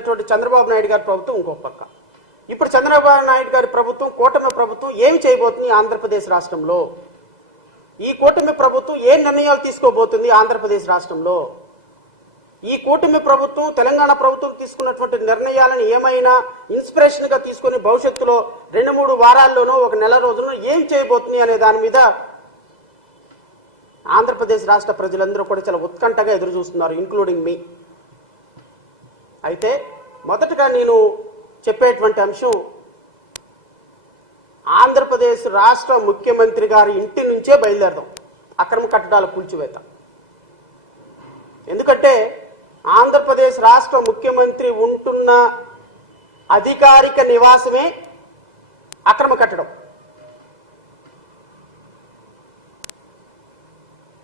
అయినటువంటి చంద్రబాబు నాయుడు గారి ప్రభుత్వం ఇంకొక పక్క. ఇప్పుడు చంద్రబాబు నాయుడు గారి ప్రభుత్వం, కూటమి ప్రభుత్వం ఏమి చేయబోతుంది ఆంధ్రప్రదేశ్ రాష్ట్రంలో? ఈ కూటమి ప్రభుత్వం ఏ నిర్ణయాలు తీసుకోబోతుంది ఆంధ్రప్రదేశ్ రాష్ట్రంలో? ఈ కూటమి ప్రభుత్వం తెలంగాణ ప్రభుత్వం తీసుకున్నటువంటి నిర్ణయాలను ఏమైనా ఇన్స్పిరేషన్గా తీసుకుని భవిష్యత్తులో 2-3 వారాల్లోనో ఒక నెల రోజుల్లో ఏం చేయబోతుంది అనే దాని మీద ఆంధ్రప్రదేశ్ రాష్ట్ర ప్రజలందరూ కూడా చాలా ఉత్కంఠగా ఎదురు చూస్తున్నారు, ఇంక్లూడింగ్ మీ. అయితే మొదటగా నేను చెప్పేటువంటి అంశం, ఆంధ్రప్రదేశ్ రాష్ట్ర ముఖ్యమంత్రి గారి ఇంటి నుంచే బయలుదేరదాం అక్రమ కట్టడాల కూల్చివేత. ఎందుకంటే ఆంధ్రప్రదేశ్ రాష్ట్ర ముఖ్యమంత్రి ఉంటున్న అధికారిక నివాసమే అక్రమ కట్టడం.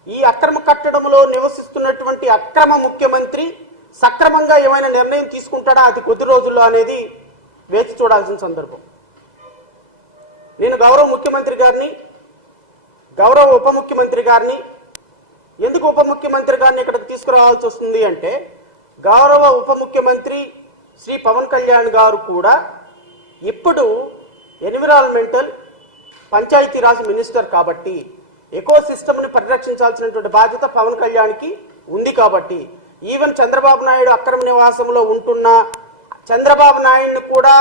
ఈ అక్రమ కట్టడంలో నివసిస్తున్నటువంటి అక్రమ ముఖ్యమంత్రి సక్రమంగా ఏమైనా నిర్ణయం తీసుకుంటాడా అది కొద్ది రోజుల్లో అనేది వేచి చూడాల్సిన సందర్భం. నేను గౌరవ ముఖ్యమంత్రి గారిని, గౌరవ ఉప ముఖ్యమంత్రి గారిని, ఎందుకు ఉప ముఖ్యమంత్రి గారిని ఇక్కడికి తీసుకురావాల్సి వస్తుంది అంటే, గౌరవ ఉప ముఖ్యమంత్రి శ్రీ పవన్ కళ్యాణ్ గారు కూడా ఇప్పుడు ఎన్విరాన్మెంటల్ పంచాయతీరాజ్ మినిస్టర్ కాబట్టి ఎకో సిస్టమ్ని పరిరక్షించాల్సినటువంటి బాధ్యత పవన్ కళ్యాణ్కి ఉంది కాబట్టి, ఈవెన్ చంద్రబాబు నాయుడు అక్రమ నివాసంలో ఉంటున్న చంద్రబాబు నాయుడిని కూడా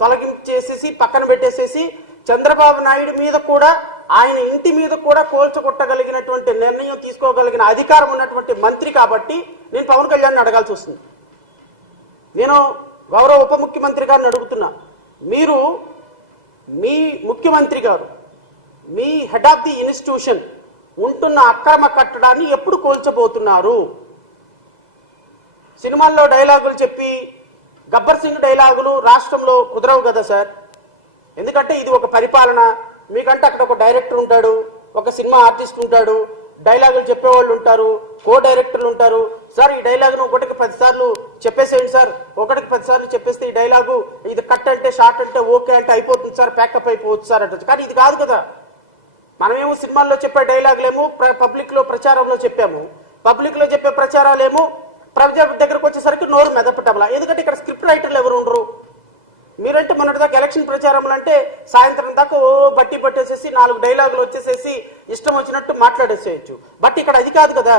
తొలగించేసేసి పక్కన పెట్టేసేసి చంద్రబాబు నాయుడు మీద కూడా, ఆయన ఇంటి మీద కూడా కోల్చగొట్టగలిగినటువంటి నిర్ణయం తీసుకోగలిగిన అధికారం ఉన్నటువంటి మంత్రి కాబట్టి నేను పవన్ కళ్యాణ్ని అడగాల్సి వస్తుంది. నేను గౌరవ ఉప ముఖ్యమంత్రి గారిని అడుగుతున్నా, మీరు మీ ముఖ్యమంత్రి గారు, మీ హెడ్ ఆఫ్ ది ఇన్స్టిట్యూషన్ ఉంటున్న అక్రమ కట్టడాన్ని ఎప్పుడు కోల్చబోతున్నారు? సినిమాల్లో డైలాగులు చెప్పి గబ్బర్ సింగ్ డైలాగులు రాష్ట్రంలో కుదరవు కదా సార్. ఎందుకంటే ఇది ఒక పరిపాలన. మీకంటే అక్కడ ఒక డైరెక్టర్ ఉంటాడు, ఒక సినిమా ఆర్టిస్ట్ ఉంటాడు, డైలాగులు చెప్పేవాళ్ళు ఉంటారు, కో డైరెక్టర్లు ఉంటారు. సార్ ఈ డైలాగును 1కి 10 సార్లు చెప్పేసేయండి సార్, 1కి 10 సార్లు చెప్పేస్తే ఈ డైలాగు ఇది కట్ అంటే షార్ట్ అంటే ఓకే అంటే అయిపోతుంది సార్, ప్యాకప్ అయిపోవచ్చు సార్ అంటే. కానీ ఇది కాదు కదా. మనమేమో సినిమాల్లో చెప్పే డైలాగులేమో పబ్లిక్లో ప్రచారంలో చెప్పాము, పబ్లిక్లో చెప్పే ప్రచారాలేమో ప్రజల దగ్గరకు వచ్చేసరికి నోరు మెదపటంలా. ఎందుకంటే ఇక్కడ స్క్రిప్ట్ రైటర్లు ఎవరు ఉండరు. మీరంటే మొన్నటిదాకా ఎలక్షన్ ప్రచారంలో అంటే సాయంత్రం దాకా బట్టి పట్టేసేసి 4 డైలాగులు వచ్చేసేసి ఇష్టం వచ్చినట్టు మాట్లాడేసేయచ్చు. బట్ ఇక్కడ అది కాదు కదా.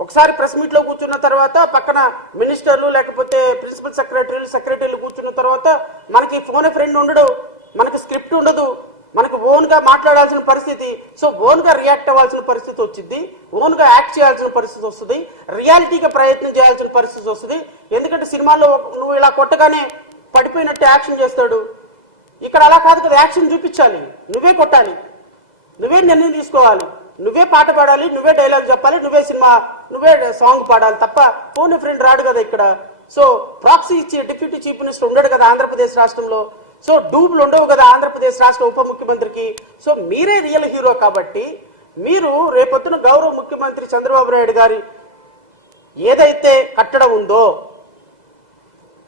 ఒకసారి ప్రెస్ మీట్లో కూర్చున్న తర్వాత పక్కన మినిస్టర్లు లేకపోతే ప్రిన్సిపల్ సెక్రటరీలు కూర్చున్న తర్వాత మనకి ఫోన్ ఫ్రెండ్ ఉండడు, మనకి స్క్రిప్ట్ ఉండదు, మనకు ఓన్గా మాట్లాడాల్సిన పరిస్థితి. సో ఓన్గా రియాక్ట్ అవ్వాల్సిన పరిస్థితి వచ్చింది, ఓన్గా యాక్ట్ చేయాల్సిన పరిస్థితి వస్తుంది, రియాలిటీగా ప్రయత్నం చేయాల్సిన పరిస్థితి వస్తుంది. ఎందుకంటే సినిమాల్లో నువ్వు ఇలా కొట్టగానే పడిపోయినట్టు యాక్షన్ చేస్తాడు. ఇక్కడ అలా కాదు కదా, యాక్షన్ చూపించాలి, నువ్వే కొట్టాలి, నువ్వే నిర్ణయం తీసుకోవాలి, నువ్వే పాట పాడాలి, నువ్వే డైలాగ్ చెప్పాలి, నువ్వే సాంగ్ పాడాలి తప్ప ఫోన్ ఫ్రెండ్ రాడు కదా ఇక్కడ. సో ప్రాక్సీ ఇచ్చి డిప్యూటీ చీఫ్ మినిస్టర్ ఉండడు కదా ఆంధ్రప్రదేశ్ రాష్ట్రంలో. సో డూబ్లు ఉండవు కదా ఆంధ్రప్రదేశ్ రాష్ట్ర ఉప ముఖ్యమంత్రికి. సో మీరే రియల్ హీరో కాబట్టి మీరు రేపొద్దున గౌరవ ముఖ్యమంత్రి చంద్రబాబు నాయుడు గారి ఏదైతే కట్టడం ఉందో,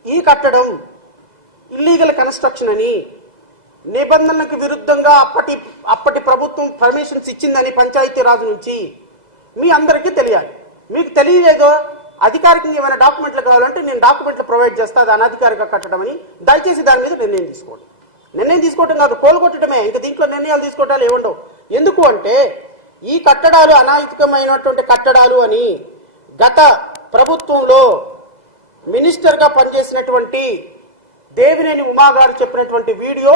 ఈ కట్టడం ఇల్లీగల్ కన్స్ట్రక్షన్ అని, నిబంధనలకు విరుద్ధంగా అప్పటి ప్రభుత్వం పర్మిషన్స్ ఇచ్చిందని పంచాయతీరాజు నుంచి మీ అందరికీ తెలియాలి. మీకు తెలియలేదో అధికారికంగా ఏమైనా డాక్యుమెంట్లు కావాలంటే నేను డాక్యుమెంట్లు ప్రొవైడ్ చేస్తా, అది అనధికారిక కట్టడం అని. దయచేసి దాని మీద నిర్ణయం తీసుకోండి. నిర్ణయం తీసుకోవటం కాదు, కోలుకొట్టడమే. ఇంకా దీంట్లో నిర్ణయాలు తీసుకోవటాలు ఏముండవు. ఎందుకు అంటే ఈ కట్టడాలు అనైతికమైనటువంటి కట్టడాలు అని గత ప్రభుత్వంలో మినిస్టర్గా పనిచేసినటువంటి దేవినేని ఉమా గారు చెప్పినటువంటి వీడియో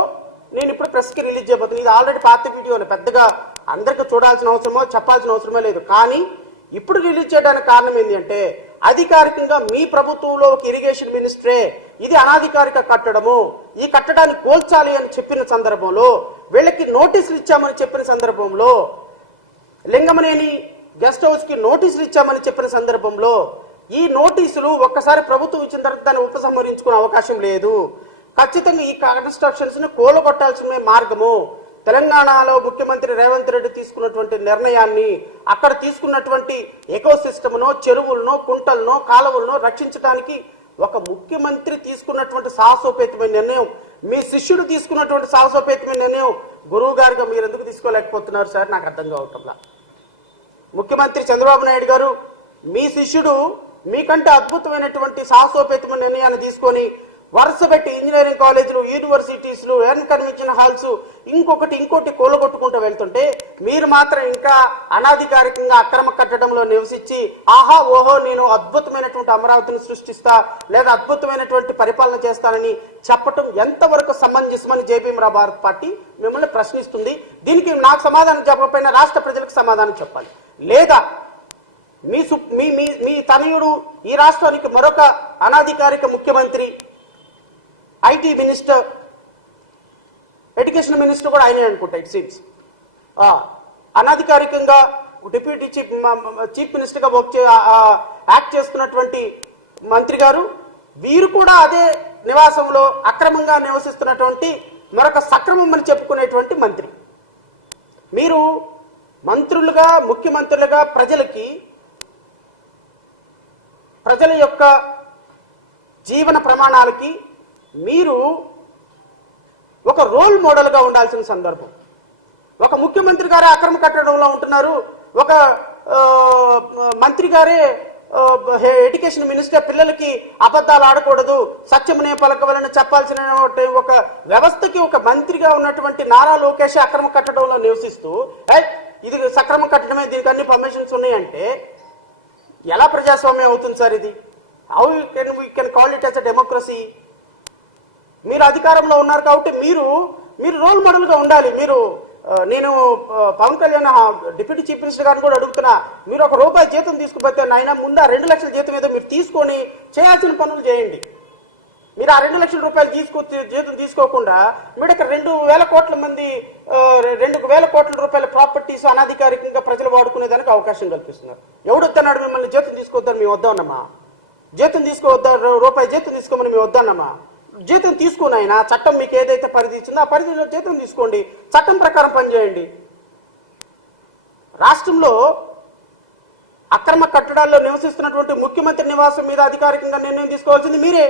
నేను ఇప్పుడు ప్రెస్కి రిలీజ్ చేయబోతున్నాను. ఇది ఆల్రెడీ పాత వీడియోనే, పెద్దగా అందరికీ చూడాల్సిన అవసరమో చెప్పాల్సిన అవసరమే లేదు. కానీ ఇప్పుడు రిలీజ్ చేయడానికి కారణం ఏంటి అంటే, అధికారికంగా మీ ప్రభుత్వంలో ఒక ఇరిగేషన్ మినిస్టరే ఇది అనాధికారిక కట్టడము, ఈ కట్టడాన్ని కోల్చాలి అని చెప్పిన సందర్భంలో, వీళ్ళకి నోటీసులు ఇచ్చామని చెప్పిన సందర్భంలో, లింగమనేని గెస్ట్ హౌస్ కి నోటీసులు ఇచ్చామని చెప్పిన సందర్భంలో, ఈ నోటీసులు ఒక్కసారి ప్రభుత్వం ఇచ్చిన తర్వాత దాన్ని ఉపసంహరించుకునే అవకాశం లేదు. ఖచ్చితంగా ఈ కన్స్ట్రక్షన్స్ ని కూలగొట్టాల్సిన మార్గము. తెలంగాణలో ముఖ్యమంత్రి రేవంత్ రెడ్డి తీసుకున్నటువంటి నిర్ణయాన్ని, అక్కడ తీసుకున్నటువంటి ఎకో సిస్టమ్నో, చెరువులను, కుంటలను, కాలువలను రక్షించడానికి ఒక ముఖ్యమంత్రి తీసుకున్నటువంటి సాహసోపేతమైన నిర్ణయం, మీ శిష్యుడు తీసుకున్నటువంటి సాహసోపేతమైన నిర్ణయం గురువు గారుగా మీరు ఎందుకు తీసుకోలేకపోతున్నారు సార్? నాకు అర్థం కావటంలా. ముఖ్యమంత్రి చంద్రబాబు నాయుడు గారు, మీ శిష్యుడు మీకంటే అద్భుతమైనటువంటి సాహసోపేతమైన నిర్ణయాన్ని తీసుకొని వరుస పెట్టి ఇంజనీరింగ్ కాలేజీలు, యూనివర్సిటీస్లు, కన్వెన్షన్ హాల్స్ ఇంకోటి కూలగొట్టుకుంటూ వెళ్తుంటే మీరు మాత్రం ఇంకా అనాధికారికంగా అక్రమ కట్టడంలో నివసించి ఆహా ఓహో నేను అద్భుతమైనటువంటి అమరావతిని సృష్టిస్తా లేదా అద్భుతమైనటువంటి పరిపాలన చేస్తానని చెప్పటం ఎంతవరకు సమంజసమని జేబీఎం భారత్ పార్టీ మిమ్మల్ని ప్రశ్నిస్తుంది. దీనికి నాకు సమాధానం చెప్పకపోయినా రాష్ట్ర ప్రజలకు సమాధానం చెప్పాలి. లేదా మీ తనయుడు ఈ రాష్ట్రానికి మరొక అనాధికారిక ముఖ్యమంత్రి, ఐటీ మినిస్టర్, ఎడ్యుకేషన్ మినిస్టర్ కూడా ఆయనే అనుకుంటా ఇట్ సీమ్స్, అనాధికారికంగా డిప్యూటీ చీఫ్ మినిస్టర్గా యాక్ట్ చేస్తున్నటువంటి మంత్రి గారు, వీరు కూడా అదే నివాసంలో అక్రమంగా నివసిస్తున్నటువంటి మరొక సక్రమం అని చెప్పుకునేటువంటి మంత్రి. మీరు మంత్రులుగా, ముఖ్యమంత్రులుగా ప్రజల యొక్క జీవన ప్రమాణాలకి మీరు ఒక రోల్ మోడల్గా ఉండాల్సిన సందర్భం. ఒక ముఖ్యమంత్రి గారే అక్రమ కట్టడంలో ఉంటున్నారు, ఒక మంత్రి గారే ఎడ్యుకేషన్ మినిస్టర్ పిల్లలకి అబద్ధాలు ఆడకూడదు, సత్యమునే పలకవలని చెప్పాల్సిన ఒక వ్యవస్థకి ఒక మంత్రిగా ఉన్నటువంటి నారా లోకేష్ అక్రమ కట్టడంలో నివసిస్తూ ఇది సక్రమ కట్టడమే, దీనికి అన్ని పర్మిషన్స్ ఉన్నాయంటే ఎలా ప్రజాస్వామ్యం అవుతుంది సార్? ఇది how we can call it as a democracy? మీరు అధికారంలో ఉన్నారు కాబట్టి మీరు రోల్ మోడల్గా ఉండాలి. నేను Pawan Kalyan deputy chief minister గారిని కూడా అడుగుతున్నా, మీరు ₹1 జీతం తీసుకుపోతే నాయన ముందు ఆ 2 లక్షల జీతం ఏదో మీరు తీసుకొని చేయాల్సిన పనులు చేయండి. మీరు ఆ ₹2 లక్షల జీతం తీసుకోకుండా మీరు ఇక్కడ 2,000 కోట్ల మంది 2,000 కోట్ల రూపాయల ప్రాపర్టీస్ అనాధికారికంగా ప్రజలు వాడుకునేదానికి అవకాశం కల్పిస్తున్నారు. ఎవడొద్దన్నాడు మిమ్మల్ని జీతం తీసుకోవద్దని మేము వద్దామన్నమా? జీతం తీసుకోవద్దా, ₹1 జీతం తీసుకోమని మేము వద్దామన్నమా? జీతం తీసుకుని ఆయన చట్టం మీకు ఏదైతే పరిధి ఇచ్చిందో ఆ పరిధిలో జీతం తీసుకోండి, చట్టం ప్రకారం పనిచేయండి. రాష్ట్రంలో అక్రమ కట్టడాల్లో నివసిస్తున్నటువంటి ముఖ్యమంత్రి నివాసం మీద అధికారికంగా నిర్ణయం తీసుకోవాల్సింది మీరే.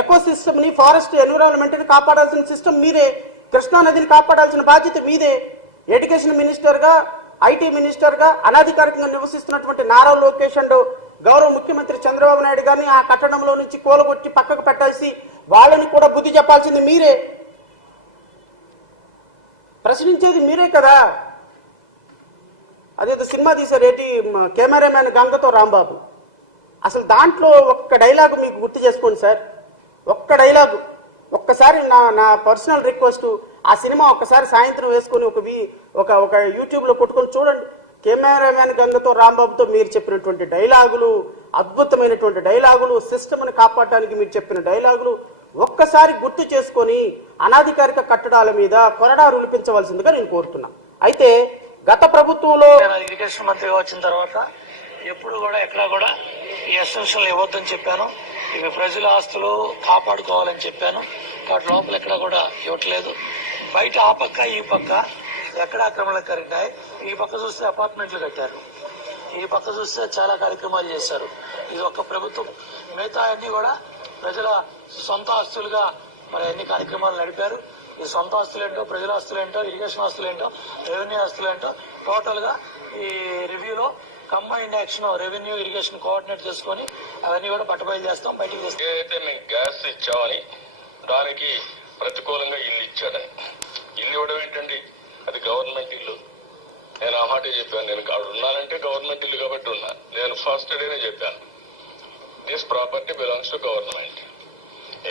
ఎకో సిస్టమ్ ని, ఫారెస్ట్ ఎన్విరాన్మెంట్ ని కాపాడాల్సిన సిస్టమ్ మీరే. కృష్ణా నదిని కాపాడాల్సిన బాధ్యత మీదే. ఎడ్యుకేషన్ మినిస్టర్ గా, ఐటీ మినిస్టర్ గా అనాధికారికంగా నివసిస్తున్నటువంటి నారా లోకేష్ అండ్ గౌరవ ముఖ్యమంత్రి చంద్రబాబు నాయుడు గారిని ఆ కట్టడంలో నుంచి కూలగొట్టి పక్కకు పెట్టాల్సి వాళ్ళని కూడా బుద్ధి చెప్పాల్సింది మీరే. ప్రశ్నించేది మీరే కదా. అదేదో సినిమా తీశారు ఏంటి, కెమెరామ్యాన్ గంగతో రాంబాబు. అసలు దాంట్లో ఒక్క డైలాగు మీకు గుర్తు చేసుకోండి సార్, ఒక్క డైలాగు. ఒక్కసారి నా పర్సనల్ రిక్వెస్ట్, ఆ సినిమా ఒక్కసారి సాయంత్రం వేసుకొని ఒక యూట్యూబ్లో కొట్టుకొని చూడండి. కెమెరామ్యాన్ గంగతో రాంబాబుతో మీరు చెప్పినటువంటి డైలాగులు, అద్భుతమైనటువంటి డైలాగులు, సిస్టమ్ని కాపాడటానికి మీరు చెప్పిన డైలాగులు ఒక్కసారి గుర్తు చేసుకొని అనాధికారిక కట్టడాల మీద కొరడా రూలిపించవలసిందిగా నేను కోరుతున్నా. అయితే గత ప్రభుత్వంలో ఇరిగేషన్ మంత్రిగా వచ్చిన తర్వాత ఎప్పుడు కూడా ఎక్కడా కూడా ఈ ఎస్టెన్షన్లు ఇవ్వద్దని చెప్పాను. ఇవి ప్రజల ఆస్తులు కాపాడుకోవాలని చెప్పాను. కాబట్టి లోపల ఎక్కడ కూడా ఇవ్వట్లేదు. బయట ఆ పక్క ఈ పక్క ఎక్కడ ఆక్రమణలు కరిగినాయి. ఈ పక్క చూస్తే అపార్ట్మెంట్లు కట్టారు, ఈ పక్క చూస్తే చాలా కార్యక్రమాలు చేశారు. ఇది ఒక ప్రభుత్వం. మిగతా అన్ని కూడా ప్రజల సొంత ఆస్తులుగా మరి అన్ని కార్యక్రమాలు నడిపారు. ఈ సొంత ఆస్తులు ఏంటో, ప్రజల ఆస్తులు ఏంటో, ఇరిగేషన్ ఆస్తులు ఏంటో, రెవెన్యూ ఆస్తులు ఏంటో టోటల్ గా ఈ రివ్యూలో combined action revenue irrigation coordinate చేసుకుని అవన్నీ కూడా పట్టుబయలు చేస్తాం, బయటకు చేస్తాం. ఏదైతే మేము గ్యాస్ ఇచ్చామని దానికి ప్రతికూలంగా ఇల్లు ఇచ్చాడని, ఇల్లు ఇవ్వడం ఏంటండి, అది గవర్నమెంట్ ఇల్లు. నేను ఆ మాట చెప్పాను. నేను ఉన్నానంటే గవర్నమెంట్ ఇల్లు కాబట్టి ఉన్నా. నేను ఫస్ట్ డేనే చెప్పాను, this property belongs to government.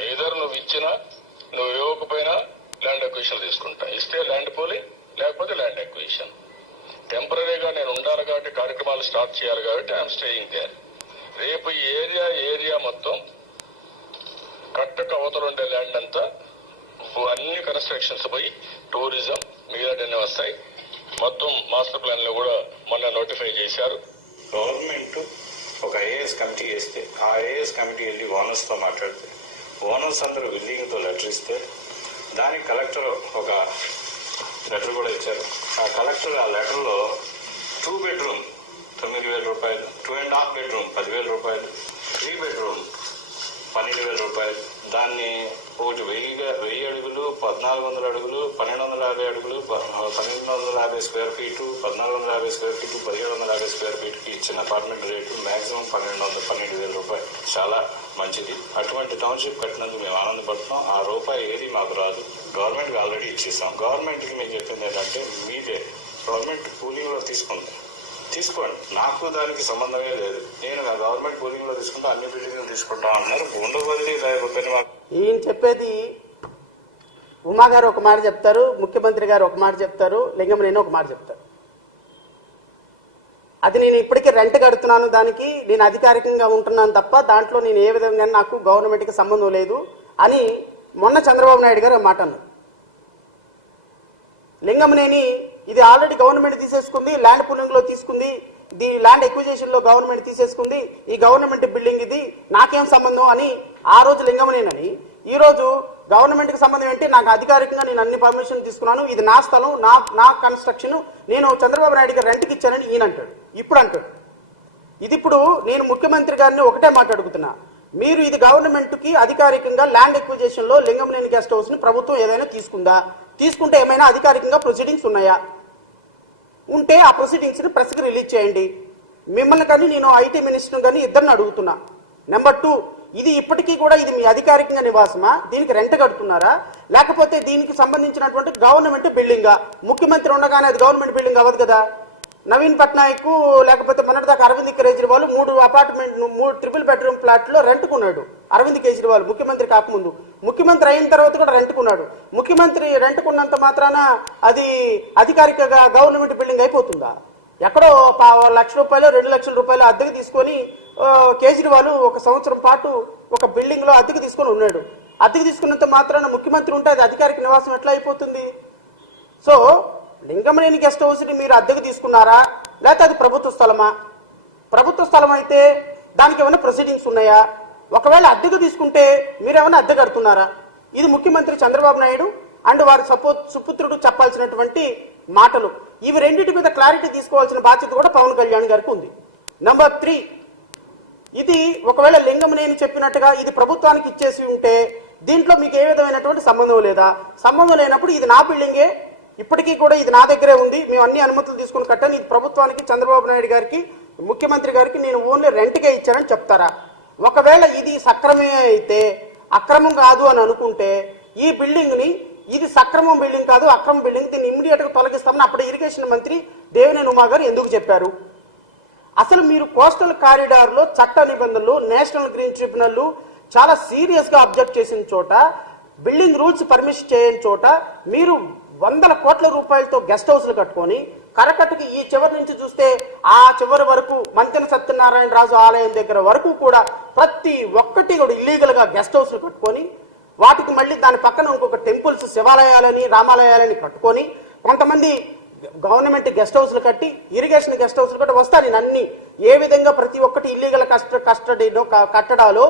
Either నువ్వు ఇచ్చినా నువ్వు ఇవ్వకపోయినా ల్యాండ్ అక్విజిషన్ తీసుకుంటా. ఇస్తే ల్యాండ్ పోలింగ్, లేకపోతే ల్యాండ్ అక్విజిషన్. టెంపరీగా నేను ఉండాలి కాబట్టి కార్యక్రమాలు స్టార్ట్ చేయాలి కాబట్టి ఐఎమ్ స్టేయింగ్ దేర్. రేపు ఈ ఏరియా మొత్తం కట్టకు అవతల ఉండే ల్యాండ్ అంతా అన్ని కన్స్ట్రక్షన్స్ పోయి టూరిజం మిగతాన్ని వస్తాయి. మొత్తం మాస్టర్ ప్లాన్ లో కూడా మొన్న నోటిఫై చేశారు. గవర్నమెంట్ ఒక ఐఏఎస్ కమిటీ వేస్తే ఆ ఐఏఎస్ కమిటీ వెళ్ళి ఓనర్స్ తో మాట్లాడితే ఓనర్స్ అందరూ విల్లింగ్ తో లెటర్ ఇస్తే దానికి కలెక్టర్ ఒక లెటర్ కూడా ఇచ్చారు. ఆ కలెక్టర్ ఆ లెటర్ లో 2 బెడ్రూమ్ 9,000 రూపాయలు, 2.5 బెడ్రూమ్ 10,000 రూపాయలు, 3 బెడ్రూమ్ 12,000 రూపాయలు. దాన్ని ఒకటి 1000 అడుగులు, 1400 అడుగులు, 1250 అడుగులు, 1250 square feet, 1450 square feet, 1750 square ఫీట్కి ఇచ్చిన అపార్ట్మెంట్ రేటు మాక్సిమం 12,000 రూపాయలు. చాలా మంచిది. అటువంటి టౌన్షిప్ కట్టినందుకు మేము ఆనందపడుతున్నాం. ఆ రూపాయి ఏది మాకు రాదు, గవర్నమెంట్కి ఆల్రెడీ ఇచ్చేసాం. గవర్నమెంట్కి మేము చెప్పింది ఏంటంటే మీదే గవర్నమెంట్ కూలింగ్లో తీసుకోండి, నాకు దానికి సంబంధమే లేదు. నేను గవర్నమెంట్ కూలింగ్లో తీసుకుంటా, అన్ని బిల్డింగ్లు తీసుకుంటా అన్నారు. ఉండబడి ఈయన చెప్పేది ఉమా గారు ఒక మాట చెప్తారు, ముఖ్యమంత్రి గారు ఒక మాట చెప్తారు, లింగమనేని ఒక మాట చెప్తారు. అది నేను ఇప్పటికీ రెంట్ కడుతున్నాను, దానికి నేను అధికారికంగా ఉంటున్నాను తప్ప దాంట్లో నేను ఏ విధంగా నాకు గవర్నమెంట్కి సంబంధం లేదు అని మొన్న చంద్రబాబు నాయుడు గారు మాట అన్నారు. లింగమనేని ఇది ఆల్రెడీ గవర్నమెంట్ తీసేసుకుంది, ల్యాండ్ పూలింగ్లో తీసుకుంది, ఇది ల్యాండ్ ఎక్విజిషన్ లో గవర్నమెంట్ తీసేసుకుంది, ఈ గవర్నమెంట్ బిల్డింగ్ ఇది, నాకేం సంబంధం అని ఆ రోజు లింగమనేనని, ఈ రోజు గవర్నమెంట్ కి సంబంధం ఏంటి, నాకు అధికారికంగా నేను అన్ని పర్మిషన్ తీసుకున్నాను, ఇది నా స్థలం, నా కన్స్ట్రక్షన్, నేను చంద్రబాబు నాయుడు గారు రెంట్కి ఇచ్చానని ఈయన అంటాడు. ఇప్పుడు అంటాడు. ఇది ఇప్పుడు నేను ముఖ్యమంత్రి గారిని ఒకటే మాట్లాడుతున్నా, మీరు ఇది గవర్నమెంట్ కి అధికారికంగా ల్యాండ్ ఎక్విజిషన్ లో లింగమనేని గెస్ట్ హౌస్ ని ప్రభుత్వం ఏదైనా తీసుకుందా, తీసుకుంటే ఏమైనా అధికారికంగా ప్రొసీడింగ్స్ ఉన్నాయా, ఉంటే ఆ ప్రొసీడింగ్స్ ని ప్రెస్కి రిలీజ్ చేయండి. మిమ్మల్ని కానీ నేను ఐటీ మినిస్టర్ కానీ ఇద్దరిని అడుగుతున్నా. నెంబర్ 2, ఇది ఇప్పటికీ కూడా ఇది మీ అధికారికంగా నివాసమా, దీనికి రెంట్ కడుతున్నారా, లేకపోతే దీనికి సంబంధించినటువంటి గవర్నమెంట్ బిల్డింగా? ముఖ్యమంత్రి ఉండగానే అది గవర్నమెంట్ బిల్డింగ్ అవ్వదు కదా. నవీన్ పట్నాయక్ లేకపోతే మొన్నటిదాకా Arvind Kejriwal 3 triple bedroom flat లో రెంట్కున్నాడు. అరవింద్ కేజ్రీవాల్ ముఖ్యమంత్రి కాకముందు, ముఖ్యమంత్రి అయిన తర్వాత కూడా రెంట్కున్నాడు. ముఖ్యమంత్రి రెంట్కున్నంత మాత్రాన అది అధికారికంగా గవర్నమెంట్ బిల్డింగ్ అయిపోతుందా? ఎక్కడో 1 లక్ష రూపాయలు 2 లక్షల రూపాయలు అద్దెకు తీసుకొని కేజ్రీవాల్ 1 సంవత్సరం పాటు ఒక బిల్డింగ్ లో అద్దెకు తీసుకొని ఉన్నాడు. అద్దెకు తీసుకున్నంత మాత్రాన ముఖ్యమంత్రి ఉంటే అది అధికారిక నివాసం ఎట్లా అయిపోతుంది? సో లింగమనేని గెస్ట్ హౌస్ ని మీరు అద్దెకు తీసుకున్నారా, లేకపోతే అది ప్రభుత్వ స్థలమా? ప్రభుత్వ స్థలం అయితే దానికి ఏమైనా ప్రొసీడింగ్స్ ఉన్నాయా? ఒకవేళ అద్దెకు తీసుకుంటే మీరేమైనా అద్దె కడుతున్నారా? ఇది ముఖ్యమంత్రి చంద్రబాబు నాయుడు అండ్ వారి సుపుత్రుడు చెప్పాల్సినటువంటి మాటలు. ఇవి రెండింటి మీద క్లారిటీ తీసుకోవాల్సిన బాధ్యత కూడా పవన్ కళ్యాణ్ గారికి ఉంది. నెంబర్ 3, ఇది ఒకవేళ లింగమనేని చెప్పినట్టుగా ఇది ప్రభుత్వానికి ఇచ్చేసి ఉంటే దీంట్లో మీకు ఏ విధమైనటువంటి సంబంధం లేదా? సంబంధం లేనప్పుడు ఇది నా బిల్డింగే, ఇప్పటికీ కూడా ఇది నా దగ్గరే ఉంది, మేము అన్ని అనుమతులు తీసుకుని కట్టాను, ఇది ప్రభుత్వానికి చంద్రబాబు నాయుడు గారికి ముఖ్యమంత్రి గారికి నేను ఓన్లీ రెంట్కే ఇచ్చానని చెప్తారా? ఒకవేళ ఇది సక్రమే అయితే, అక్రమం కాదు అని అనుకుంటే ఈ బిల్డింగ్ ని ఇది సక్రమం బిల్డింగ్ కాదు, అక్రమ బిల్డింగ్, దీన్ని ఇమ్మీడియట్ గా తొలగిస్తామని అప్పుడు ఇరిగేషన్ మంత్రి దేవినేని ఉమా గారు ఎందుకు చెప్పారు? అసలు మీరు కోస్టల్ కారిడార్ లో చట్ట నిబంధనలు, నేషనల్ గ్రీన్ ట్రిబ్యునల్ చాలా సీరియస్ గా అబ్జెక్ట్ చేసిన చోట, బిల్డింగ్ రూల్స్ పర్మిషన్ చేయని చోట మీరు 100 కోట్ల రూపాయలతో గెస్ట్ హౌస్లు కట్టుకొని కరకట్టుకి ఈ చివరి నుంచి చూస్తే ఆ చివరి వరకు మంతెన సత్యనారాయణ రాజు ఆలయం దగ్గర వరకు కూడా ప్రతి ఒక్కటి కూడా ఇల్లీగల్ గా గెస్ట్ హౌస్లు కట్టుకొని వాటికి మళ్ళీ దాని పక్కన ఇంకొక టెంపుల్స్, శివాలయాలని, రామాలయాలని కట్టుకొని కొంతమంది గవర్నమెంట్ గెస్ట్ హౌస్లు కట్టి, ఇరిగేషన్ గెస్ట్ హౌస్లు కట్టి వస్తాను నేను అన్ని ఏ విధంగా ప్రతి ఒక్కటి ఇల్లీగల్ కస్టడీలో కట్టడాలో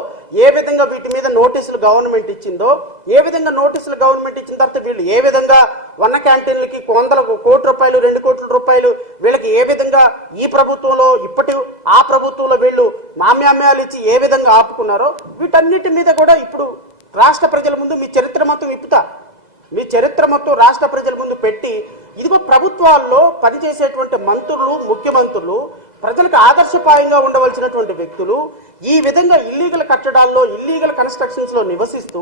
ఏ విధంగా వీటి మీద నోటీసులు గవర్నమెంట్ ఇచ్చిందో, ఏ విధంగా నోటీసులు గవర్నమెంట్ ఇచ్చిన తర్వాత వీళ్ళు ఏ విధంగా 1 క్యాంటీన్లకి 100 కోట్ల రూపాయలు 2 కోట్ల రూపాయలు వీళ్ళకి ఏ విధంగా ఈ ప్రభుత్వంలో ఇప్పటి ఆ ప్రభుత్వంలో వీళ్ళు మామ్యామ్యాలు ఇచ్చి ఏ విధంగా ఆపుకున్నారో వీటన్నిటి మీద కూడా ఇప్పుడు రాష్ట్ర ప్రజల ముందు మీ చరిత్ర మొత్తం విప్పుతా, మీ చరిత్ర మొత్తం రాష్ట్ర ప్రజల ముందు పెట్టి, ఇదిగో ప్రభుత్వాల్లో పనిచేసేటువంటి మంత్రులు, ముఖ్యమంత్రులు, ప్రజలకు ఆదర్శపాయంగా ఉండవలసినటువంటి వ్యక్తులు ఈ విధంగా ఇల్లీగల్ కట్టడాల్లో, ఇల్లీగల్ కన్స్ట్రక్షన్స్ లో నివసిస్తూ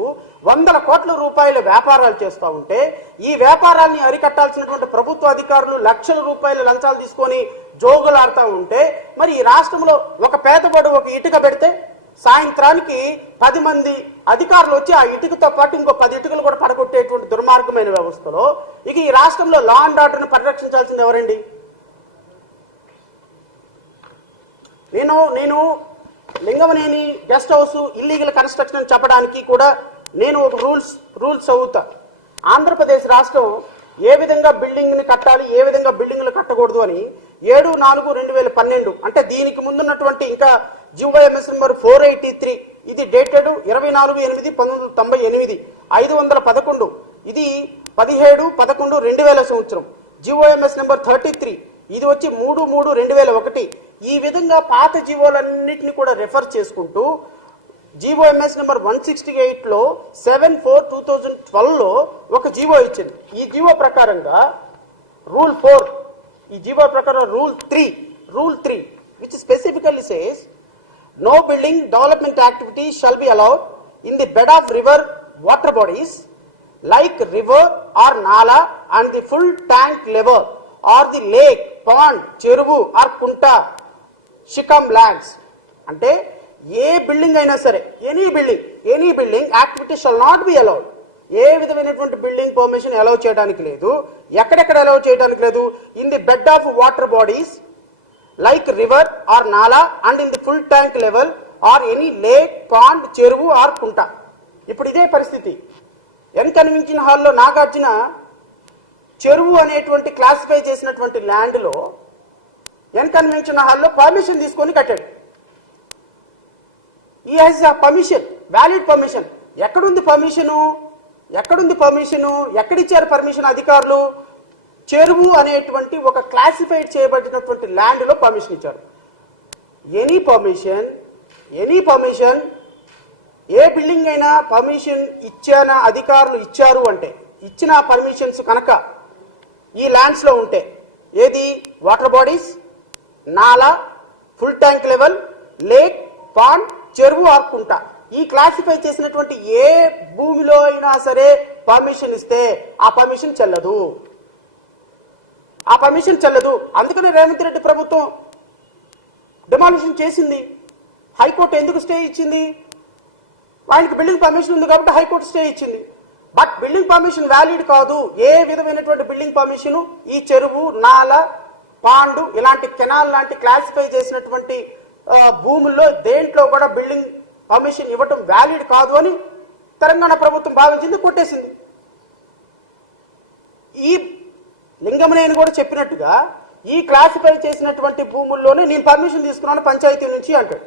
100 కోట్ల రూపాయల వ్యాపారాలు చేస్తూ ఉంటే ఈ వ్యాపారాన్ని అరికట్టాల్సినటువంటి ప్రభుత్వ అధికారులు లక్షల రూపాయల లంచాలు తీసుకొని జోగులాడుతూ ఉంటే మరి ఈ రాష్ట్రంలో ఒక పేదవాడు ఒక ఇటుక పెడితే సాయంత్రానికి 10 మంది అధికారులు వచ్చి ఆ ఇటుకతో పాటు ఇంకో 10 ఇటుకలు కూడా పడగొట్టేటువంటి దుర్మార్గమైన వ్యవస్థలో ఇక ఈ రాష్ట్రంలో లా అండ్ ఆర్డర్ని పరిరక్షించాల్సింది ఎవరండి? నేను Lingamaneni guest house illegal construction అని చెప్పడానికి కూడా నేను ఒక రూల్స్ చదువుతా. ఆంధ్రప్రదేశ్ రాష్ట్రం ఏ విధంగా బిల్డింగ్ ని కట్టాలి, ఏ విధంగా బిల్డింగ్లు కట్టకూడదు అని 7/4/2012 అంటే దీనికి ముందున్నటువంటి ఇంకా జిఓఎంఎస్ నెంబర్ 483 ఇది డేటెడ్ 24/8/1998, 511, ఇది 17/11/2000 సంవత్సరం. జిఓఎంఎస్ నెంబర్ 33 ఇది వచ్చి 3/3/2001. ఈ విధంగా పాత జీవోలన్నింటినీ కూడా రెఫర్ చేసుకుంటూ జీవోఎంఎస్ నెంబర్ 168లో 7/4/2012లో ఒక జీవో ఇచ్చింది. ఈ జీవో ప్రకారంగా రూల్ 4, ఈ జీవో ప్రకారం rule 3 which specifically says no building development activity shall be allowed in the bed of river water bodies like river or nala and the full tank level or the lake, pond, చెరువు or Kunta, shikam lands. అంటే ఏ building అయినా సరే, any building activity shall not be allowed. ఏ విధమైనటువంటి building permission allow చేయడానికి లేదు. ఎక్కడెక్కడ allow చేయడానికి లేదు? In the bed of water bodies like river or nala and in the full tank level or any lake, pond, చెరువు ఆర్ కుంట. ఇప్పుడు ఇదే పరిస్థితి. ఎన్ కన్వెన్షన్ హాల్లో నాగార్జున చెరువు అనేటువంటి క్లాసిఫై చేసినటువంటి ల్యాండ్లో ఎన్ కన్వెన్షన్ హాల్లో పర్మిషన్ తీసుకొని కట్టాడు. ఈ has a permission, valid permission. ఎక్కడుంది పర్మిషను? ఎక్కడిచ్చారు పర్మిషన్ అధికారులు? చెరువు అనేటువంటి ఒక క్లాసిఫైడ్ చేయబడినటువంటి ల్యాండ్లో పర్మిషన్ ఇచ్చారు. ఎనీ పర్మిషన్ ఏ బిల్డింగ్ అయినా పర్మిషన్ ఇచ్చిన అధికారులు ఇచ్చారు అంటే, ఇచ్చిన పర్మిషన్స్ కనుక ఈ ల్యాండ్స్ లో ఉంటే, ఏది వాటర్ బాడీస్, నాలా, full tank level, lake, pond, చెరువు ఆర్కుంట, ఈ క్లాసిఫై చేసినటువంటి ఏ భూమిలో అయినా సరే పర్మిషన్ ఇస్తే ఆ పర్మిషన్ చెల్లదు. అందుకనే రేవంత్ రెడ్డి ప్రభుత్వం డిమాలిషన్ చేసింది. హైకోర్టు ఎందుకు స్టే ఇచ్చింది? ఆయనకి బిల్డింగ్ పర్మిషన్ ఉంది కాబట్టి హైకోర్టు స్టే ఇచ్చింది. బట్ బిల్డింగ్ పర్మిషన్ వ్యాలిడ్ కాదు. ఏ విధమైనటువంటి బిల్డింగ్ పర్మిషన్ ఈ చెరువు, నాల, పాండు ఇలాంటి కెనాల్ లాంటి క్లాసిఫై చేసినటువంటి భూముల్లో దేంట్లో కూడా బిల్డింగ్ పర్మిషన్ ఇవ్వటం వ్యాలిడ్ కాదు అని తెలంగాణ ప్రభుత్వం భావించింది, కొట్టేసింది. ఈ లింగమనేని కూడా చెప్పినట్టుగా ఈ క్లాసిఫై చేసినటువంటి భూముల్లోనే నేను పర్మిషన్ తీసుకున్నాను పంచాయతీ నుంచి అంటాడు.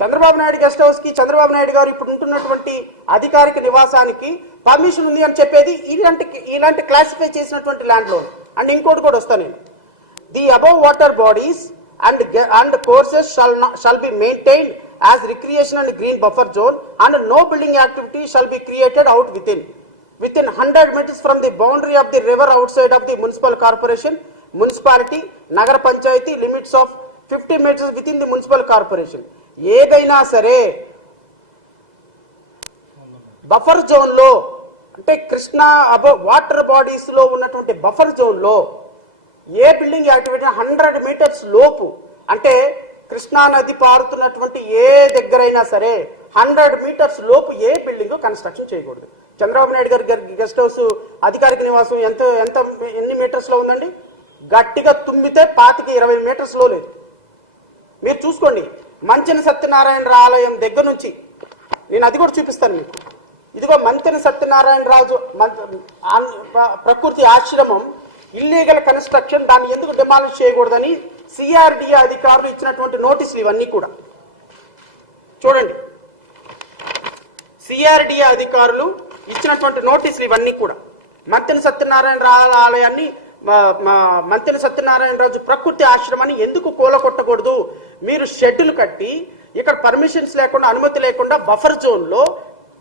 చంద్రబాబు నాయుడు గెస్ట్ హౌస్ కి, చంద్రబాబు నాయుడు గారు ఇప్పుడు ఉంటున్నటువంటి అధికారిక నివాసానికి పర్మిషన్ ఉంది అని చెప్పేది ఇలాంటి క్లాసిఫై చేసినటువంటి ల్యాండ్ లో. అండ్ ఇంకోటి కూడా వస్తాను నేను. The above water bodies and courses shall be maintained as recreation and green buffer zone and no building activity shall be created out within 100 meters from the boundary of the river outside of the municipal corporation, municipality, nagara panchayati limits of 50 meters within the municipal corporation. ఏదైనా సరే buffer zone లో, అంటే Krishna above water bodies లో ఉన్నటువంటి buffer zone లో ఏ building activity 100 metres లోపు, అంటే కృష్ణా నది పారుతున్నటువంటి ఏ దగ్గరైనా సరే 100 మీటర్స్ లోపు ఏ బిల్డింగ్ కన్స్ట్రక్షన్ చేయకూడదు. చంద్రబాబు నాయుడు గారి గెస్ట్ హౌస్ అధికారిక నివాసం ఎన్ని మీటర్స్ లో ఉందండి? గట్టిగా తుమ్మితే 25-20 మీటర్స్ లో లేదు. మీరు చూసుకోండి. మంచెన సత్యనారాయణ ఆలయం దగ్గర నుంచి నేను అది కూడా చూపిస్తాను మీకు. ఇదిగో మంచెన సత్యనారాయణ రాజు ప్రకృతి ఆశ్రమం ఇల్లీగల్ కన్స్ట్రక్షన్, దాన్ని ఎందుకు డిమాలిష్ చేయకూడదని సిఆర్డిఏ అధికారులు ఇచ్చినటువంటి నోటీసులు ఇవన్నీ కూడా చూడండి. సిఆర్డిఏ అధికారులు ఇచ్చినటువంటి నోటీసులు ఇవన్నీ కూడా మంతెన సత్యనారాయణ ఆలయాన్ని, మంతెన సత్యనారాయణ రాజు ప్రకృతి ఆశ్రమాన్ని ఎందుకు కూలగొట్టకూడదు? మీరు షెడ్యూల్ కట్టి ఇక్కడ పర్మిషన్స్ లేకుండా, అనుమతి లేకుండా బఫర్ జోన్ లో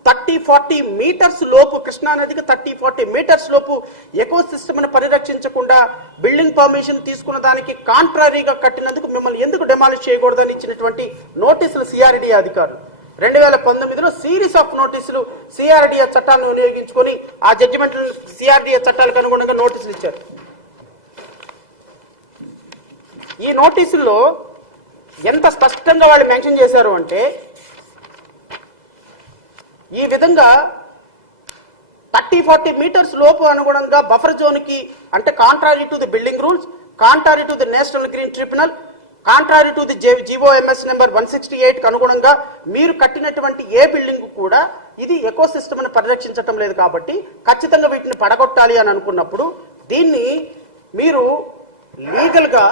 30-40 మీటర్స్ లోపు, కృష్ణా నదికి 30-40 మీటర్స్ లోపు ఎకో సిస్టమ్ ను పరిరక్షించకుండా బిల్డింగ్ పర్మిషన్ తీసుకున్న దానికి కాంట్రారీగా కట్టినందుకు మిమ్మల్ని ఎందుకు డిమాలిష్ చేయకూడదని ఇచ్చినటువంటి నోటీసులు సిఆర్డిఏ అధికారులు 2019లో సిరీస్ ఆఫ్ నోటీసులు సిఆర్డిఏ చట్టాలను వినియోగించుకొని ఆ జడ్జిమెంట్ సిఆర్డిఏ చట్టాలకు అనుగుణంగా నోటీసులు ఇచ్చారు. ఈ నోటీసుల్లో ఎంత స్పష్టంగా వాళ్ళు మెన్షన్ చేశారు అంటే, ఈ విధంగా 30-40 మీటర్స్ లోపు అనుగుణంగా బఫర్ జోన్ కి, అంటే contrary to the building rules, contrary to the national green tribunal, contrary to the G O M S number 168 కు అనుగుణంగా మీరు కట్టినటువంటి ఏ బిల్డింగ్ కూడా ఇది ఎకో సిస్టమ్ ని పరిరక్షించటం లేదు కాబట్టి ఖచ్చితంగా వీటిని పడగొట్టాలి అని అనుకున్నప్పుడు దీన్ని మీరు లీగల్ గా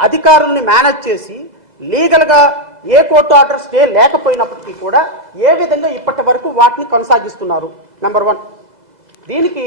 అధికారుల్ని మేనేజ్ చేసి లీగల్ గా ఏ కోర్టు ఆర్డర్ స్టే లేకపోయినప్పటికీ కూడా ఏ విధంగా ఇప్పటి వరకు వాటిని కొనసాగిస్తున్నారు? నెంబర్ 1. దీనికి